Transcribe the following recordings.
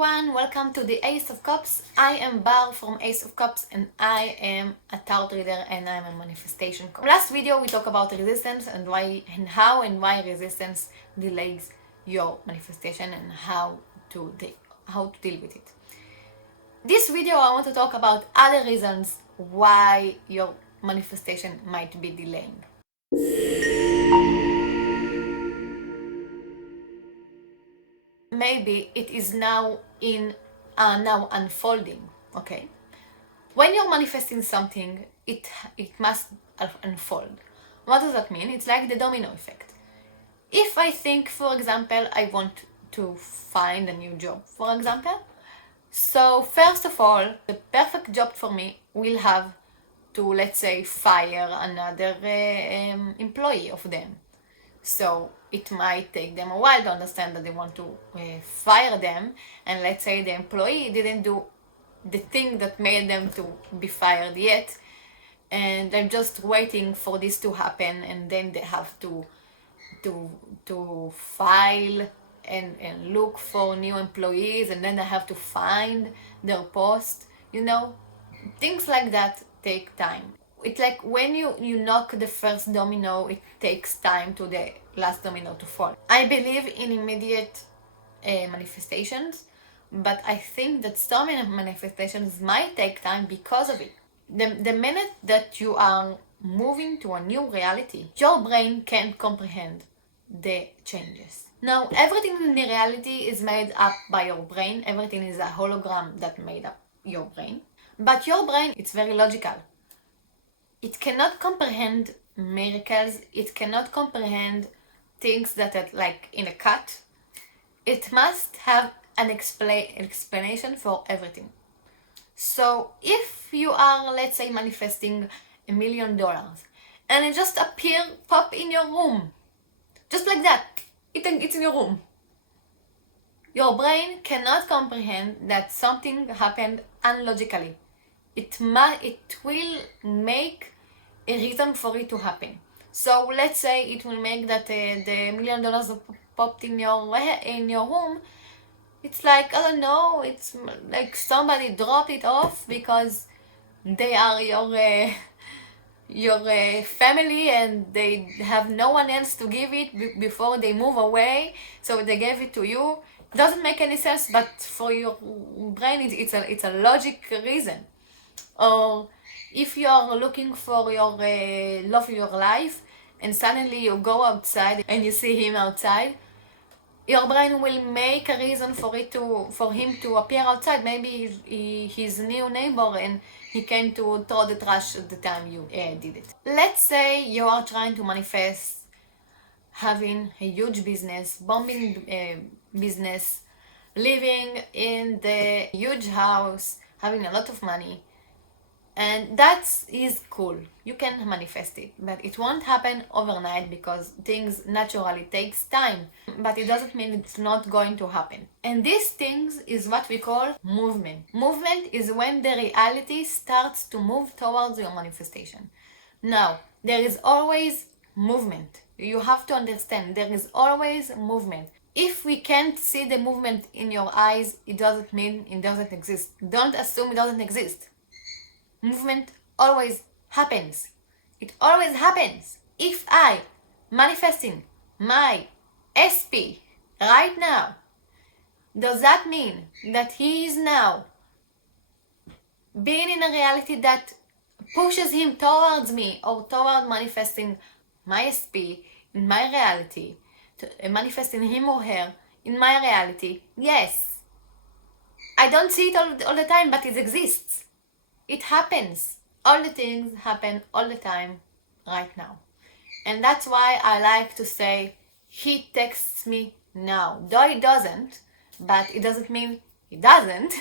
everyone, welcome to the Ace of Cups. I am Bar from Ace of Cups and I am a tarot reader and I'm a manifestation coach. Last video we talked about resistance and why resistance delays your manifestation and how to deal with it. This video I want to talk about other reasons why your manifestation might be delaying. Maybe it is now unfolding. Okay, when you're manifesting something, it must unfold. What does that mean? It's like the domino effect. If I think, for example, I want to find a new job, for example, so first of all, the perfect job for me will have to, let's say, fire another employee of them. So it might take them a while to understand that they want to fire them, and let's say the employee didn't do the thing that made them to be fired yet, and they're just waiting for this to happen, and then they have to file and look for new employees, and then they have to find their post. Things like that take time. It's like when you knock the first domino, it takes time to the last domino to fall. I believe in immediate manifestations, but I think that some manifestations might take time because of it. The minute that you are moving to a new reality, your brain can't comprehend the changes. Now, everything in the reality is made up by your brain. Everything is a hologram that made up your brain. But your brain, it's very logical. It cannot comprehend miracles. It cannot comprehend things that are like in a cut. It must have an explanation for everything. So if you are, let's say, manifesting $1 million and it just pop in your room, just like that, it's in your room. Your brain cannot comprehend that something happened unlogically. It will make a reason for it to happen. So let's say it will make that the $1 million popped in your room. It's like, I don't know, it's like somebody dropped it off because they are your family and they have no one else to give it before they move away, so they gave it to you. Doesn't make any sense, but for your brain it's a logic reason. Or if you are looking for your love of your life and suddenly you go outside and you see him outside, your brain will make a reason for him to appear outside. Maybe his new neighbor and he came to throw the trash at the time you did it. Let's say you are trying to manifest having a huge business, booming business, living in the huge house, having a lot of money. And that is cool. You can manifest it, but it won't happen overnight because things naturally takes time. But it doesn't mean it's not going to happen. And these things is what we call movement. Movement is when the reality starts to move towards your manifestation. Now, there is always movement. You have to understand there is always movement. If we can't see the movement in your eyes, it doesn't mean it doesn't exist. Don't assume it doesn't exist. Movement always happens. It always happens. If I manifesting my SP right now, does that mean that he is now being in a reality that pushes him towards me or toward manifesting my SP in my reality, manifesting him or her in my reality? Yes. I don't see it all the time, but it exists. It happens. All the things happen all the time right now. And that's why I like to say he texts me now. Though he doesn't, but it doesn't mean he doesn't.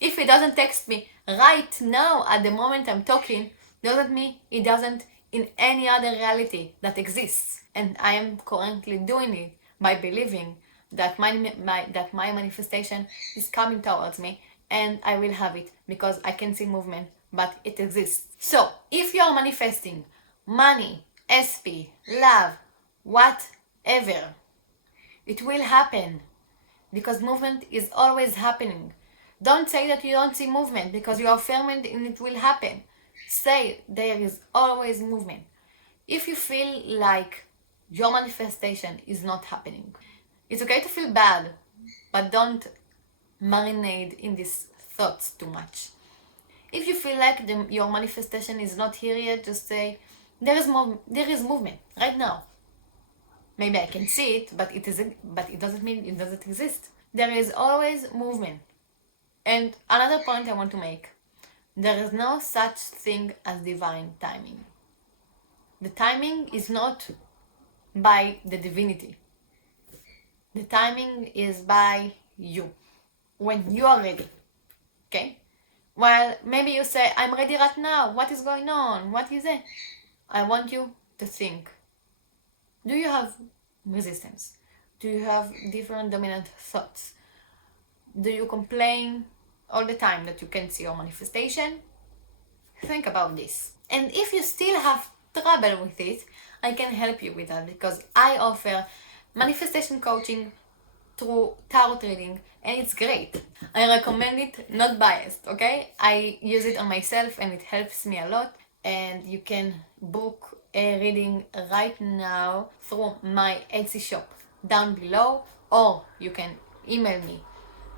If he doesn't text me right now at the moment I'm talking, doesn't mean he doesn't in any other reality that exists. And I am currently doing it by believing that my manifestation is coming towards me and I will have it because I can see movement, but it exists. So if you are manifesting money, SP, love, whatever, it will happen. because movement is always happening. Don't say that you don't see movement because you are firm and it will happen. Say there is always movement. If you feel like your manifestation is not happening, it's okay to feel bad, but don't marinate in these thoughts too much. If you feel like your manifestation is not here yet, just say there is movement right now. Maybe I can see it, but it doesn't mean it doesn't exist. There is always movement. And another point I want to make, there is no such thing as divine timing. The timing is not by the divinity. The timing is by you, when you are ready. Okay? While maybe you say, I'm ready right now. What is going on? What is it? I want you to think. Do you have resistance? Do you have different dominant thoughts? Do you complain all the time that you can't see your manifestation? Think about this. And if you still have trouble with it, I can help you with that because I offer manifestation coaching through tarot reading and it's great. I recommend it, not biased, okay? I use it on myself and it helps me a lot. And you can book a reading right now through my Etsy shop down below, or you can email me.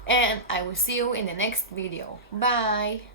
And I will see you in the next video. Bye!